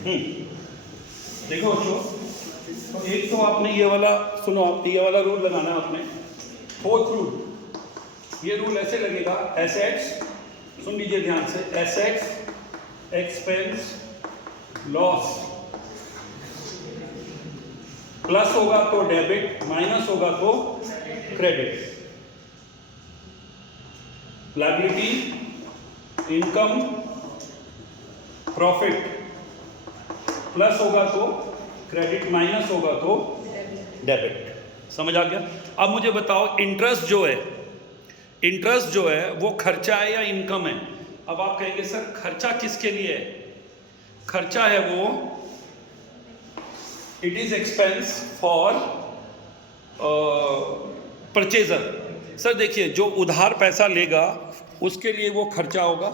देखो बच्चों, तो एक तो आपने ये वाला सुनो, ये वाला रूल लगाना है आपने, फोर्थ रूल। ये रूल ऐसे लगेगा, एसेट्स, सुन लीजिए ध्यान से, एसेट्स एक्सपेंस लॉस, प्लस होगा तो डेबिट, माइनस होगा तो credit. Liability income profit, plus होगा तो क्रेडिट, माइनस होगा तो डेबिट। समझ आ गया? अब मुझे बताओ, इंटरेस्ट जो है वो खर्चा है या इनकम है? अब आप कहेंगे सर खर्चा किसके लिए है? खर्चा है वो, it is expense for purchaser. Sir देखिए, जो उधार पैसा लेगा उसके लिए वो खर्चा होगा,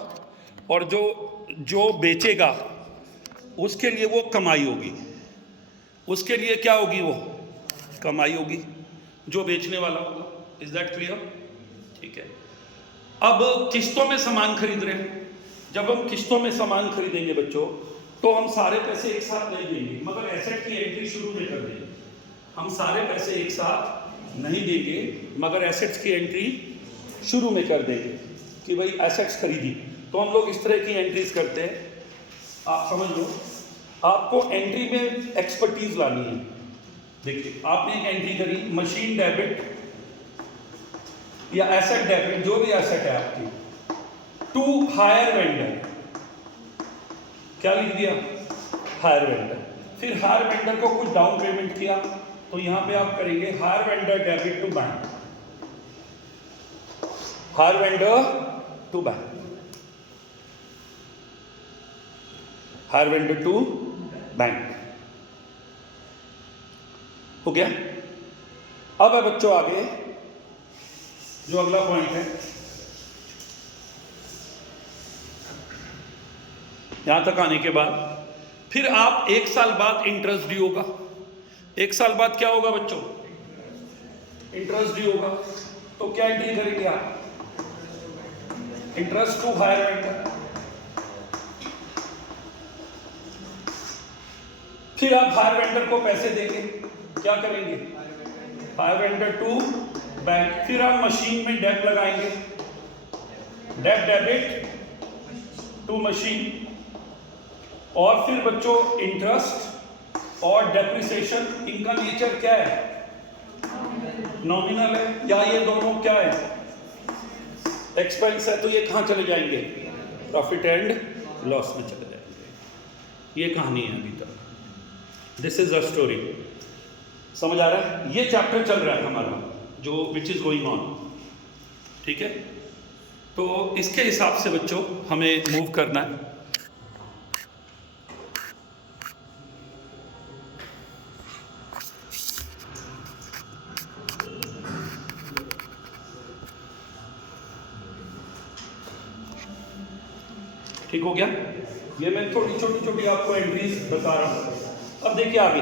और जो बेचेगा उसके लिए वो कमाई होगी। उसके लिए क्या होगी? वो कमाई होगी, जो बेचने वाला होगा। Is that clear? ठीक है। अब किस्तों में सामान खरीद रहे हैं। जब हम किस्तों में सामान खरीदेंगे बच्चों, तो हम सारे पैसे एक साथ नहीं देंगे, मगर एसेट की एंट्री शुरू में कर देंगे। हम सारे पैसे एक साथ नहीं देंगे, मगर एसेट्स की एंट्री शुरू में कर देंगे कि भाई एसेट्स खरीदी। तो हम लोग इस तरह की एंट्रीज करते हैं। आप समझ लो, आपको एंट्री में एक्सपर्टीज लानी है। देखिए, आपने एक एंट्री करी, मशीन डेबिट या एसेट डेबिट, जो भी एसेट है आपकी, टू हायर वेंडर। क्या लिख दिया? Higher vendor. फिर हायर वेंडर को कुछ डाउन पेमेंट किया, तो यहां पे आप करेंगे hire vendor debit to bank, hire vendor to bank, hire vendor to bank. हो गया? अब है बच्चों आगे जो अगला पॉइंट है, यहां तक आने के बाद फिर आप 1 साल बाद इंटरेस्ट ड्यू होगा। 1 साल बाद क्या होगा बच्चों? इंटरेस्ट ड्यू होगा। तो क्या एंट्री करेंगे आप? Interest to hire vendor. फिर आप हायर वेंडर को पैसे देंगे, क्या करेंगे? Hire vendor to bank. फिर आप मशीन में डेट लगाएंगे, डेट डेबिट टू मशीन। और फिर बच्चों इंटरेस्ट और डेप्रिसिएशन, इनका नेचर क्या है? नॉमिनल है, या ये दोनों क्या है? एक्सपेंस है। तो ये कहां चले जाएंगे? प्रॉफिट एंड लॉस में चले जाएंगे। ये कहानी है अभी तक। This is a story. समझ आ रहा है? ये चैप्टर चल रहा है हमारा, जो विच इज गोइंग ऑन। ठीक है? तो इसके हिसाब से बच्चों हमें मूव करना है। ठीक हो गया? ये मैं छोटी छोटी आपको एंट्रीज बता रहा हूं। अब देखिए आगे,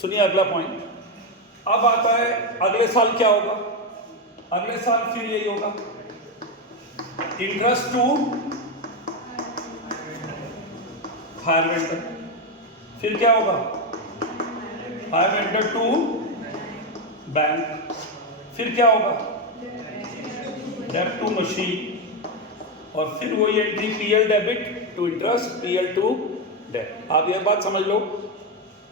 सुनिए अगला पॉइंट। अब आता है अगले साल क्या होगा? अगले साल फिर यही होगा, इंटरेस्ट टू हायर वेंडर। फिर क्या होगा? Hire vendor to bank. फिर क्या होगा? Debit to machine. और फिर वही entry, PL debit to interest, PL to date. आप ये बात समझ लो,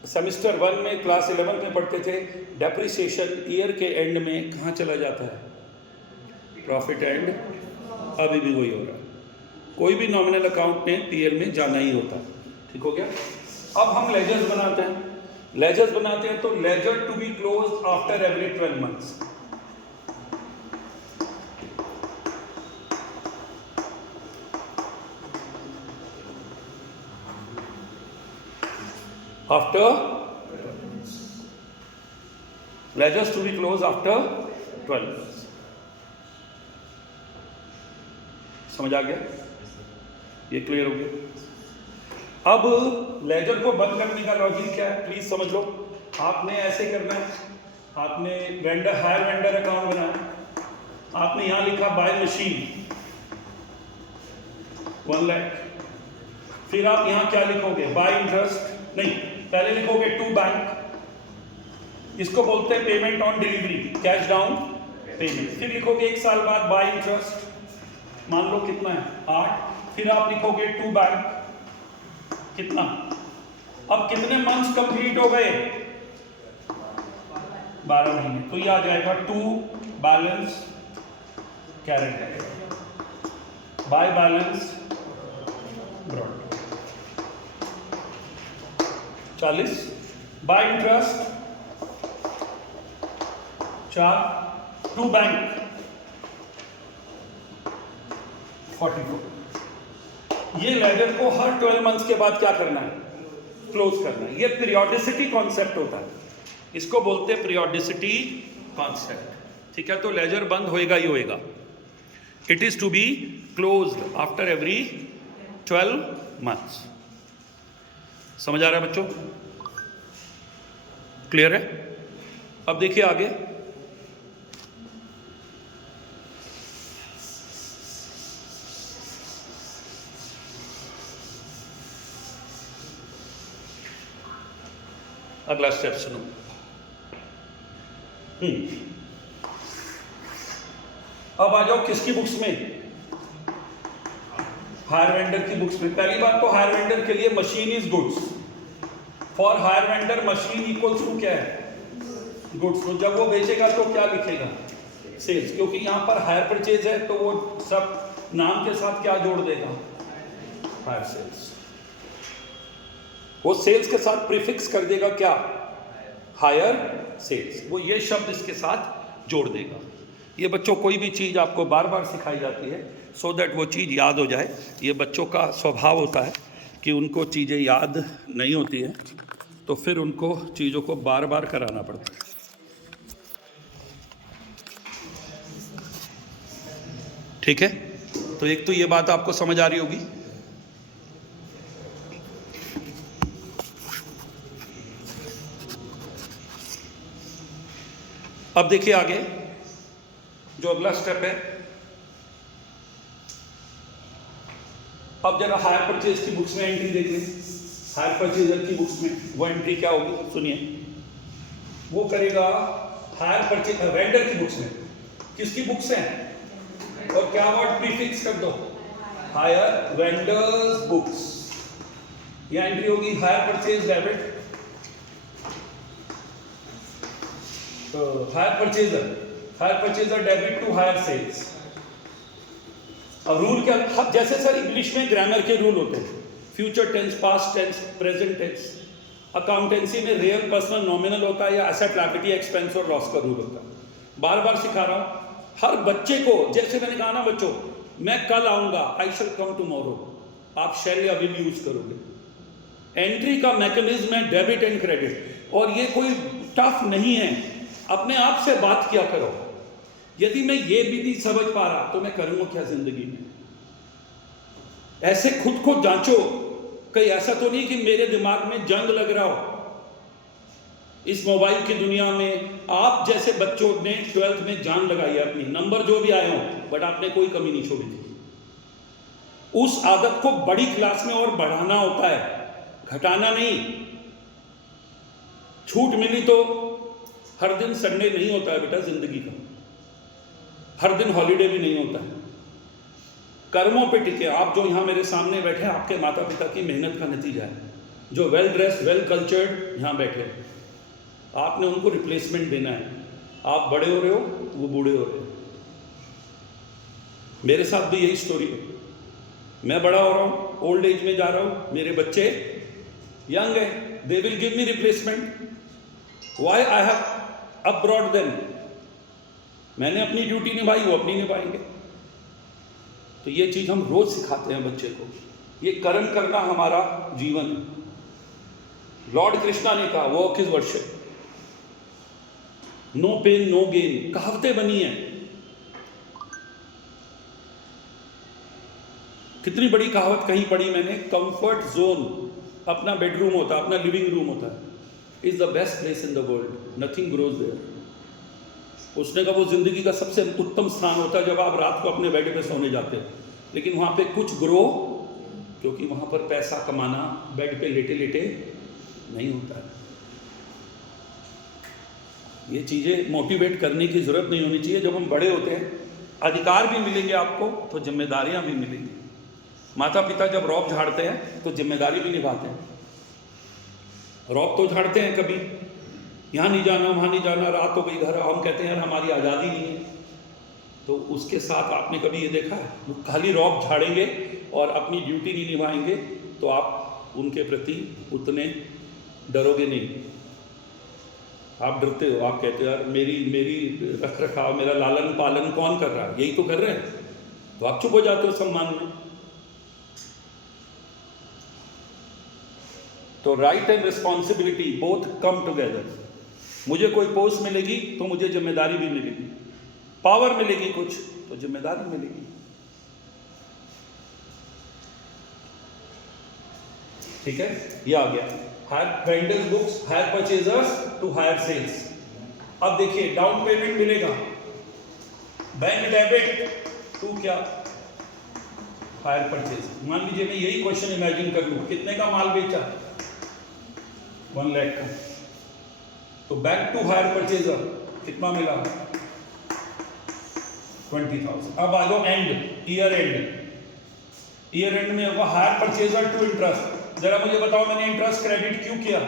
सेमेस्टर 1 में क्लास 11 में पढ़ते थे, डेप्रिसिएशन ईयर के एंड में कहाँ चला जाता है? Profit and. अभी भी वही हो रहा है। कोई भी नॉमिनल अकाउंट में पीएल में जाना ही होता है। ठीक हो गया? अब हम लेजर्स बनाते हैं। तो ledger to be close after every 12 months. After ledgers to be closed after 12 months. समझ आ गया? ये क्लियर हो गया? अब लेजर को बंद करने का लॉजिक क्या है, प्लीज समझ लो। आपने ऐसे करना है, आपने वेंडर, हायर वेंडर अकाउंट बनाया, आपने यहां लिखा बाय मशीन 1 लाख। फिर आप यहां क्या लिखोगे, बाय इंटरेस्ट नहीं, पहले लिखोगे टू बैंक, इसको बोलते हैं payment on delivery, cash down payment. फिर लिखोगे 1 साल बाद बाय इंटरेस्ट, मान लो कितना है 8, फिर आप लिखोगे टू बैंक, कितना, अब कितने मंथ्स कंप्लीट हो गए, 12 महीने, तो ये आ जाएगा to balance carried, by balance brought 40, by interest 4, to bank 44। ये लेजर को हर 12 मंथ्स के बाद क्या करना है, क्लोज करना है। ये पीरियोडिसिटी कॉन्सेप्ट होता है, इसको बोलते हैं पीरियोडिसिटी कॉन्सेप्ट, ठीक है। तो लेजर बंद होएगा ही होएगा, it is to be closed after every 12 months. समझ आ रहा है बच्चों, क्लियर है? अब देखिए आगे, अगला स्टेप सुनो। अब आ जाओ किसकी बुक्स में, हायर वेंडर की बुक्स में। पहली बात तो हायर वेंडर के लिए machine is goods, for hire vendor machine equals to क्या है, गुड्स। तो जब वो बेचेगा तो क्या लिखेगा, सेल्स, क्योंकि यहां पर हायर परचेज है तो वो सब नाम के साथ क्या जोड़ देगा, हायर सेल्स। वो सेल्स के साथ प्रीफिक्स कर देगा क्या, हायर सेल्स, वो ये शब्द इसके साथ जोड़ देगा। ये बच्चों कोई भी चीज़ आपको बार बार सिखाई जाती है सो दैट वो चीज़ याद हो जाए। ये बच्चों का स्वभाव होता है कि उनको चीज़ें याद नहीं होती हैं, तो फिर उनको चीज़ों को बार बार कराना पड़ता है। ठीक है, तो एक तो ये बात आपको समझ आ रही होगी। अब देखिए आगे जो अगला स्टेप है, अब जरा हायर परचेज की बुक्स में एंट्री देख लें। हायर परचेजर की बुक्स में वो एंट्री क्या होगी, सुनिए। वो करेगा हायर परचेज वेंडर की बुक्स में, किसकी बुक्स हैं, और क्या वर्ड प्रीफिक्स कर दो, हायर वेंडर्स बुक्स। ये एंट्री होगी hire purchase debit, hire purchaser debit to hire sales. अब रूल क्या, जैसे सर इंग्लिश में ग्रामर के रूल होते हैं, future tense, past tense, present tense. Accountancy में रियल, पर्सनल, नॉमिनल होता है, या एसेट, लायबिलिटी, एक्सपेंस और लॉस का रूल होता है। बार बार सिखा रहा हूं हर बच्चे को, जैसे मैंने कहा ना बच्चों, मैं कल आऊंगा, आई शैल कम टुमारो, आप शैल या विल यूज करोगे। एंट्री का मैकेनिज्म है डेबिट एंड क्रेडिट, और ये कोई टफ नहीं है, अपने आप से बात किया करो। यदि मैं ये भी नहीं समझ पा रहा तो मैं करूंगा क्या जिंदगी में, ऐसे खुद को जांचो। कहीं ऐसा तो नहीं कि मेरे दिमाग में जंग लग रहा हो इस मोबाइल की दुनिया में। आप जैसे बच्चों ने 12th में जान लगाई है अपनी, नंबर जो भी आए हों, बट आपने कोई कमी नहीं छोड़ी थी। उस आदत को बड़ी क्लास में और बढ़ाना होता है, घटाना नहीं। छूट मिली तो हर दिन संडे नहीं होता है बेटा जिंदगी का, हर दिन हॉलीडे भी नहीं होता है। कर्मों पे टिके। आप जो यहां मेरे सामने बैठे आपके माता पिता की मेहनत का नतीजा है, जो वेल ड्रेस्ड, वेल कल्चर्ड यहां बैठे, आपने उनको रिप्लेसमेंट देना है। आप बड़े हो रहे हो, वो बूढ़े हो रहे हो। मेरे साथ भी यही स्टोरी है। मैं बड़ा हो रहा हूं, ओल्ड एज में जा रहा हूं, मेरे बच्चे यंग है, they will give me replacement. Why I have upbrought them. मैंने अपनी ड्यूटी निभाई, वो अपनी निभाएंगे। तो ये चीज हम रोज सिखाते हैं बच्चे को। ये कर्म करना हमारा जीवन है। लॉर्ड कृष्णा ने कहा, work is worship, no pain no gain, कहावतें बनी हैं। कितनी बड़ी कहावत कहीं पढ़ी मैंने, कंफर्ट जोन अपना बेडरूम होता है, अपना लिविंग रूम होता है, is the best place in the world, nothing grows there. उसने कहा वो जिंदगी का सबसे उत्तम स्थान होता है जब आप रात को अपने बेड पे सोने जाते हैं, लेकिन वहां पे कुछ ग्रो क्योंकि वहाँ पर पैसा कमाना बेड पे लेटे लेटे नहीं होता है। ये चीज़ें मोटिवेट करने की ज़रूरत नहीं होनी चाहिए। जब हम बड़े होते हैं, अधिकार भी मिलेंगे आपको तो जिम्मेदारियाँ भी मिलेंगी। माता पिता जब रौब झाड़ते हैं तो जिम्मेदारी भी निभाते हैं। रौब तो झाड़ते हैं, कभी यहाँ नहीं जाना, वहाँ नहीं जाना, रात हो गई घर, हम कहते हैं यार हमारी आज़ादी नहीं है। तो उसके साथ आपने कभी ये देखा है, वो खाली रौब झाड़ेंगे और अपनी ड्यूटी नहीं निभाएंगे तो आप उनके प्रति उतने डरोगे नहीं। आप डरते हो, आप कहते हो यार मेरी रख रखाव, मेरा लालन पालन कौन कर रहा है, यही तो कर रहे हैं, तो आप चुप हो जाते हो सम्मान में। तो right and responsibility both come together. मुझे कोई पोस्ट मिलेगी तो मुझे जिम्मेदारी भी मिलेगी, पावर मिलेगी कुछ तो जिम्मेदारी मिलेगी। ठीक है, ये आ गया। Hire vendors books, hire purchasers to hire sales. अब देखिए, डाउन पेमेंट मिलेगा, बैंक डेबिट टू क्या, हायर परचेज। मान लीजिए मैं यही क्वेश्चन इमेजिन कर लूं, कितने का माल बेचा, 1 लाख का, तो बैंक टू हायर परचेजर कितना मिला, 20,000। अब आ जाओ and, year and. Year and में होगा हायर परचेजर टू इंटरेस्ट। जरा मुझे बताओ मैंने इंटरेस्ट क्रेडिट क्यों किया,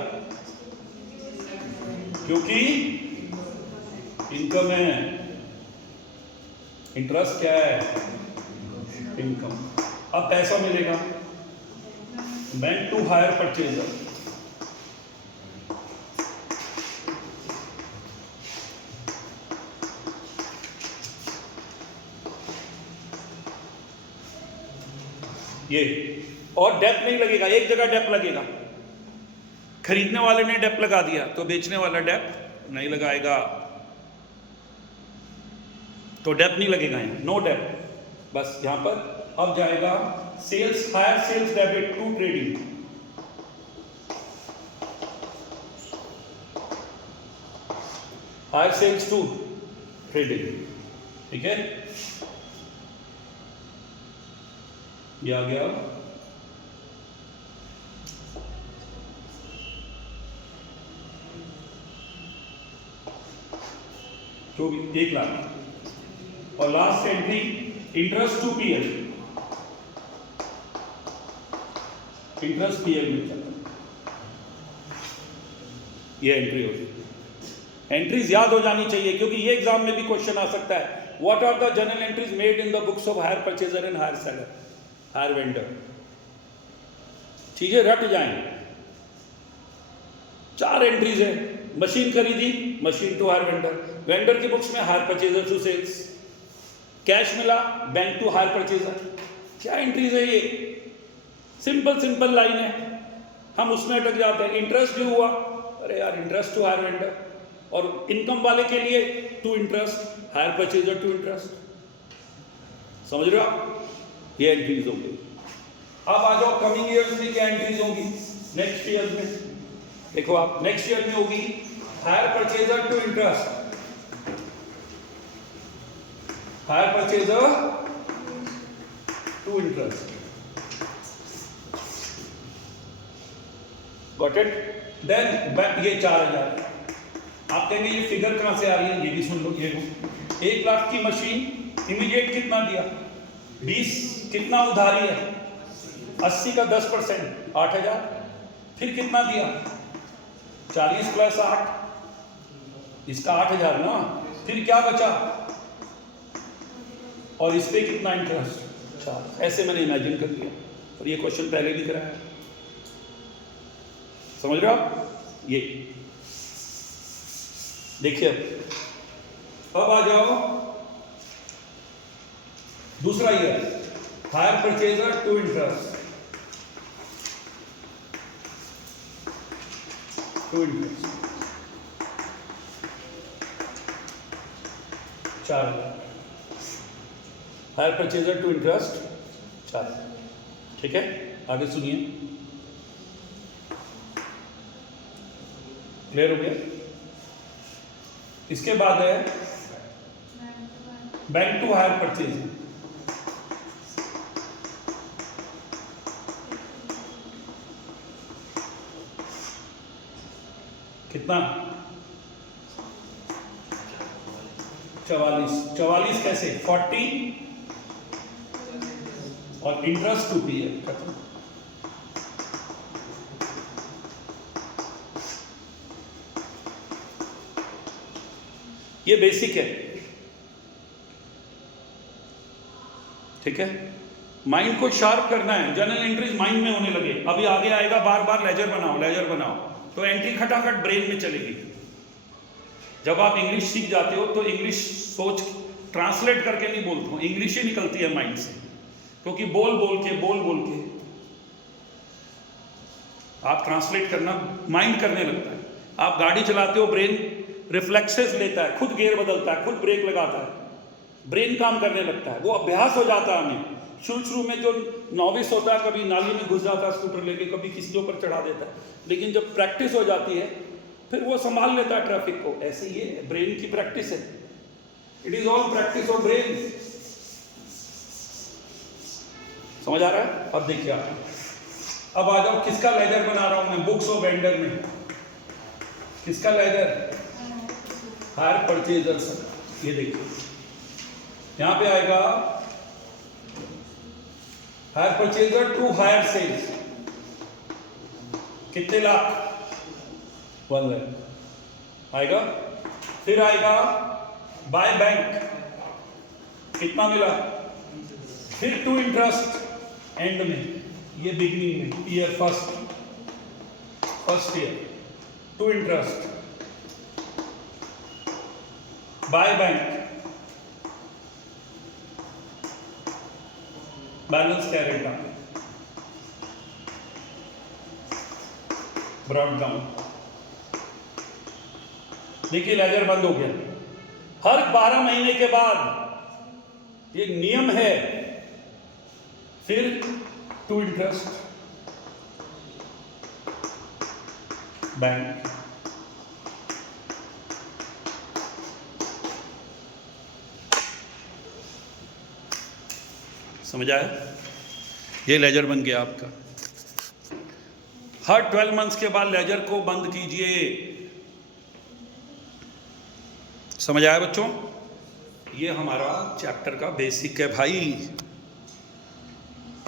क्योंकि इनकम है। इंटरेस्ट क्या है, इनकम। अब पैसा मिलेगा, बैंक टू हायर परचेजर, ये, और डेप नहीं लगेगा, एक जगह डेप लगेगा। खरीदने वाले ने डेप लगा दिया तो बेचने वाला डेप नहीं लगाएगा, तो डेप नहीं लगेगा यहाँ, नो डेप। बस यहाँ पर अब जाएगा sales, hire sales debit to trading. Hire sales to trading, ठीक है, ये आ गया। जो भी 1 लाख। और last entry interest to PL, interest PL में चला, ये एंट्री होगी। एंट्रीज याद हो जानी चाहिए क्योंकि ये एग्जाम में भी क्वेश्चन आ सकता है। What are the journal entries made in the books of hire purchaser and hire seller, hire vendor. चीजें रट जाएं। 4 एंट्रीज है, मशीन खरीदी, machine to hire vendor, vendor की बुक्स में hire purchaser to sales, cash मिला, बैंक टू हायर परचेजर। क्या entries है ये, सिंपल सिंपल लाइन है, हम उसमें अटक जाते हैं। इंटरेस्ट भी हुआ, अरे यार इंटरेस्ट टू हायर वेंडर, और इनकम वाले के लिए to interest, hire purchaser to interest. समझ रहे हो आप, ये एंट्रीज होंगी। अब आ जाओ कमिंग ईयर्स में क्या एंट्रीज होंगी, नेक्स्ट ईयर में। देखो आप, नेक्स्ट ईयर में होगी hire purchaser to interest, hire purchaser to interest, got it. Then ये 4,000। आप कहेंगे ये फिगर कहां से आ रही है, ये भी सुन लो। ये 1 लाख की मशीन, इमीडिएट कितना दिया, 20, कितना उधारी है, 80 का 10%, 8,000। फिर कितना दिया, 40 + 8, इसका 8,000 ना। फिर क्या बचा, और इस पे कितना इंटरेस्ट, 4। ऐसे मैंने इमेजिन कर लिया, और ये क्वेश्चन पहले भी कराया, समझ रहे हो आप। ये देखिए, अब आ जाओ दूसरा year, hire purchaser to interest, to interest 4,000, hire purchaser to interest 4,000। ठीक है, आगे सुनिए, क्लियर हो गया। इसके बाद है बैंक टू हायर परचेज, कितना? 44 कैसे? 40 और इंटरेस्ट 2p है, खत्म। ये बेसिक है, ठीक है। माइंड को शार्प करना है, जनरल एंट्रीज माइंड में होने लगे। अभी आगे आएगा बार बार लेजर बनाओ, तो एंट्री खटाखट ब्रेन में चलेगी। जब आप इंग्लिश सीख जाते हो तो इंग्लिश सोच ट्रांसलेट करके नहीं बोलते हो, इंग्लिश ही निकलती है माइंड से, क्योंकि बोल बोल के आप ट्रांसलेट करना, माइंड करने लगता है। आप गाड़ी चलाते हो, ब्रेन रिफ्लेक्सेस लेता है, खुद गियर बदलता है, खुद ब्रेक लगाता है, ब्रेन काम करने लगता है। वो अभ्यास हो जाता है हमें। शुरू में जो नॉविस होता है, कभी नाली में घुस जाता है स्कूटर लेके, कभी किसी के ऊपर चढ़ा देता है, लेकिन जब प्रैक्टिस हो जाती है फिर वो संभाल लेता है ट्रैफिक को। ऐसे ही है, ब्रेन की प्रैक्टिस है। It is all practice of brain. समझ आ रहा है? अब देखिए आप, अब आ जाओ, किसका लेजर बना रहा हूं मैं? बुक्स ऑफ वेंडर में किसका लेजर? Higher purchasers. ये देखिए यहां पे आएगा hire purchaser to hire sales, कितने लाख? 1 लाख आएगा। फिर आएगा बाय बैंक, कितना मिला? फिर टू इंटरेस्ट एंड में, ये बिगिनिंग में, year first year, to interest, by bank, balance carried down, brought down. देखिए लेजर बंद हो गया। हर 12 महीने के बाद ये नियम है। फिर टू इंटरेस्ट, बैंक, समझ आया? ये लेजर बन गया आपका। हर 12 मंथ्स के बाद लेजर को बंद कीजिए। समझ आया बच्चों? ये हमारा चैप्टर का बेसिक है भाई।